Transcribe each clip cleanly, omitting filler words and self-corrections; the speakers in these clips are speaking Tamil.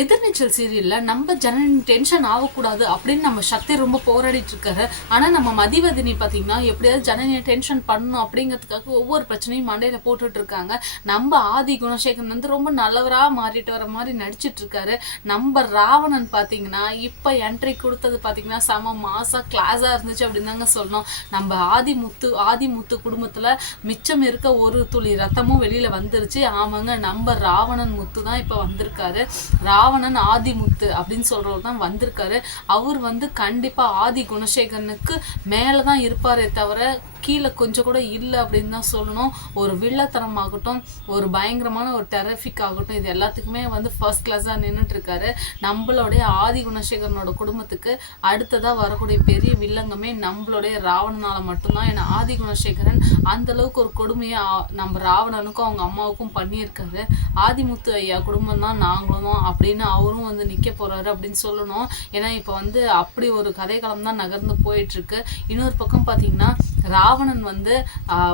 எதிர்நீச்சல் சீரியல்ல நம்ம ஜனனி டென்ஷன் ஆகக்கூடாது அப்படின்னு நம்ம சக்தி ரொம்ப போராடிட்டு இருக்காரு. ஆனா நம்ம மதிவதினி பாத்தீங்கன்னா எப்படியாவது ஜனனியை டென்ஷன் பண்ணணும் அப்படிங்கிறதுக்காக ஒவ்வொரு பிரச்சனையும் மண்டையில போட்டுட்டு இருக்காங்க. நம்ம ஆதி குணசேகரன் வந்து ரொம்ப நல்லவரா மாறிட்டு வர மாதிரி நடிச்சிட்டு இருக்காரு. நம்ம ராவணன் பாத்தீங்கன்னா இப்ப என்ட்ரி கொடுத்தது பாத்தீங்கன்னா செம மாசா கிளாஸா இருந்துச்சு அப்படின்னு தாங்க சொல்லணும். நம்ம ஆதிமுத்து குடும்பத்துல மிச்சம் இருக்க ஒரு துளி ரத்தமும் வெளியில வந்துருச்சு. ஆமாங்க, நம்ம ராவணன் முத்து தான் இப்ப வந்திருக்காரு. ராவணன் ஆதிமுத்து அப்படின்னு சொல்றவர் தான் வந்திருக்காரு. அவர் வந்து கண்டிப்பா ஆதி குணசேகரனுக்கு மேலதான் இருப்பாரே தவிர கீழே கொஞ்சம் கூட இல்லை அப்படின்னு தான் சொல்லணும். ஒரு வில்லத்தனம் ஆகட்டும், ஒரு பயங்கரமான ஒரு டெரபிக் ஆகட்டும், இது எல்லாத்துக்குமே வந்து ஃபர்ஸ்ட் கிளாஸாக நின்றுட்டு இருக்காரு. நம்மளுடைய ஆதி குணசேகரனோட குடும்பத்துக்கு அடுத்ததாக வரக்கூடிய பெரிய வில்லங்கமே நம்மளுடைய ராவணனால மட்டும்தான். ஏன்னா ஆதி குணசேகரன் அந்த அளவுக்கு ஒரு கொடுமையை நம்ம ராவணனுக்கும் அவங்க அம்மாவுக்கும் பண்ணியிருக்காரு. ஆதிமுத்து ஐயா குடும்பம் தான் நாங்களும் அப்படின்னு அவரும் வந்து நிற்க போறாரு அப்படின்னு சொல்லணும். ஏன்னா இப்போ வந்து அப்படி ஒரு கதைக்களம் தான் நகர்ந்து போயிட்டு இருக்கு. இன்னொரு பக்கம் பார்த்தீங்கன்னா ராவணன் வந்து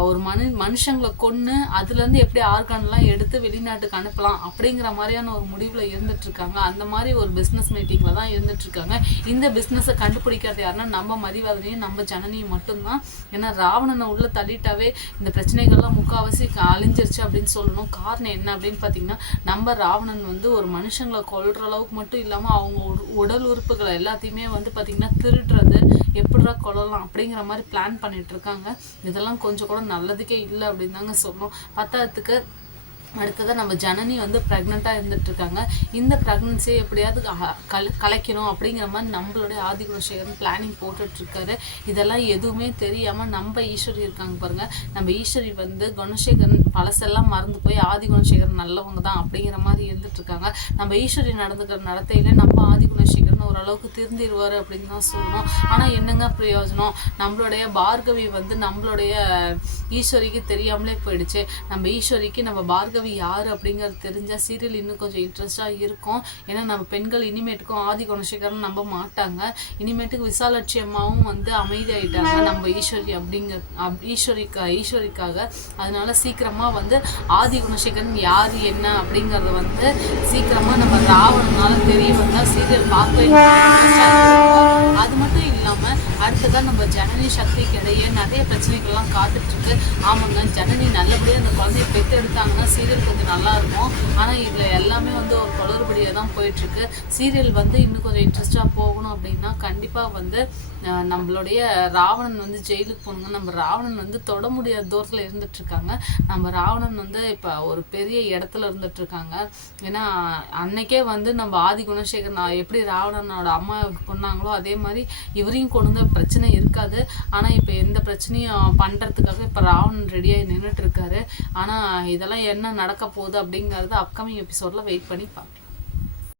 ஒரு மனுஷங்களை கொன்று அதுலேருந்து எப்படி ஆர்கான்லாம் எடுத்து வெளிநாட்டுக்கு அனுப்பலாம் அப்படிங்கிற மாதிரியான ஒரு முடிவில் இருந்துட்டு இருக்காங்க. அந்த மாதிரி ஒரு பிஸ்னஸ் மீட்டிங்கில் தான் இருந்துட்டு இருக்காங்க. இந்த பிஸ்னஸை கண்டுபிடிக்கிறது யாருன்னா நம்ம மதிவதனையும் நம்ம ஜனனியும் மட்டும்தான். ஏன்னா ராவணனை உள்ள தள்ளிட்டாவே இந்த பிரச்சனைகள்லாம் முக்கால்வாசி அழிஞ்சிருச்சு அப்படின்னு சொல்லணும். காரணம் என்ன அப்படின்னு பார்த்தீங்கன்னா நம்ம ராவணன் வந்து ஒரு மனுஷங்களை கொல்ற அளவுக்கு மட்டும் இல்லாமல் அவங்க உடல் உறுப்புகளை எல்லாத்தையுமே வந்து பார்த்தீங்கன்னா திருடுறது, எப்படிடா கொல்லலாம் அப்படிங்கிற மாதிரி பிளான் பண்ணிட்டு இருக்காங்க. இதெல்லாம் கொஞ்சம் கூட நல்லதுக்கே இல்லை அப்படின்னு தாங்க சொல்லணும். பத்தாவதுக்கு அடுத்ததான் நம்ம ஜனனி வந்து ப்ரெக்னெண்ட்டாக இருந்துட்டு இருக்காங்க. இந்த ப்ரெக்னன்சியை எப்படியாவது கலைக்கணும் அப்படிங்கிற மாதிரி நம்மளுடைய ஆதி குணசேகரன் பிளானிங் போட்டுட்டு இருக்காரு. இதெல்லாம் எதுவுமே தெரியாமல் நம்ம ஈஸ்வரி இருக்காங்க பாருங்க. நம்ம ஈஸ்வரி வந்து குணசேகரன் பழசெல்லாம் மறந்து போய் ஆதி குணசேகரன் நல்லவங்க தான் அப்படிங்கிற மாதிரி இருந்துட்டு இருக்காங்க. நம்ம ஈஸ்வரி நடந்துக்கிற நடத்தையில நம்ம ஆதி குணசேகரன் ஓரளவுக்கு திருந்திடுவார் அப்படின்னு தான் சொல்லணும். ஆனால் என்னங்க பிரயோஜனம், நம்மளுடைய பார்கவி வந்து நம்மளுடைய ஈஸ்வரிக்கு தெரியாமலே போயிடுச்சு. நம்ம ஈஸ்வரிக்கு நம்ம பார்கவி யாரு அப்படிங்கிறது தெரிஞ்சா சீரியல் இன்னும் கொஞ்சம் இன்ட்ரெஸ்டா இருக்கும். ஏன்னா நம்ம பெண்கள் இனிமேட்டுக்கும் ஆதி குணசேகரன் நம்ப மாட்டாங்க. இனிமேட்டுக்கு விசாலாட்சி அம்மாவும் வந்து அமைதியாயிட்டாங்க நம்ம ஈஸ்வரிக்காக. அதனால சீக்கிரமா வந்து ஆதி குணசேகரன் யாரு என்ன அப்படிங்கறத வந்து சீக்கிரமா நம்ம ராவணனால தெரிய வந்தா சீரியல் பார்க்கவே. அது மட்டும் இல்லாம அடுத்ததான் நம்ம ஜனனி சக்திக்கு இடையே நிறைய பிரச்சனைகள்லாம் காத்துட்டு இருக்கு. ஆமாங்க, ஜனனி நல்லபடியாக அந்த குழந்தைய பெற்று எடுத்தாங்கன்னா சீரியல் கொஞ்சம் நல்லா இருக்கும். ஆனால் இதில் எல்லாமே வந்து ஒரு குளறுபடியாக தான் போயிட்டுருக்கு. சீரியல் வந்து இன்னும் கொஞ்சம் இன்ட்ரெஸ்டாக போகணும் அப்படின்னா கண்டிப்பாக வந்து நம்மளுடைய ராவணன் வந்து ஜெயிலுக்கு போகணுங்க. நம்ம ராவணன் வந்து தொட முடியாத தூரத்தில் இருந்துட்டு இருக்காங்க. நம்ம ராவணன் வந்து இப்போ ஒரு பெரிய இடத்துல இருந்துட்டு இருக்காங்க. ஏன்னா அன்னைக்கே வந்து நம்ம ஆதி குணசேகரன் எப்படி ராவணனோட அம்மா கொண்டாங்களோ அதே மாதிரி இவரையும் கொண்டு வந்து பிரச்சனை இருக்காது. ஆனால் இப்போ எந்த பிரச்சனையும் பண்ணுறதுக்காக இப்போ ராவணன் ரெடியாகி நின்றுட்டு இருக்காரு. ஆனால் இதெல்லாம் என்ன நடக்க போகுது அப்படிங்கிறது அப்கமிங் எபிசோடில் வெயிட் பண்ணி பார்க்கலாம்.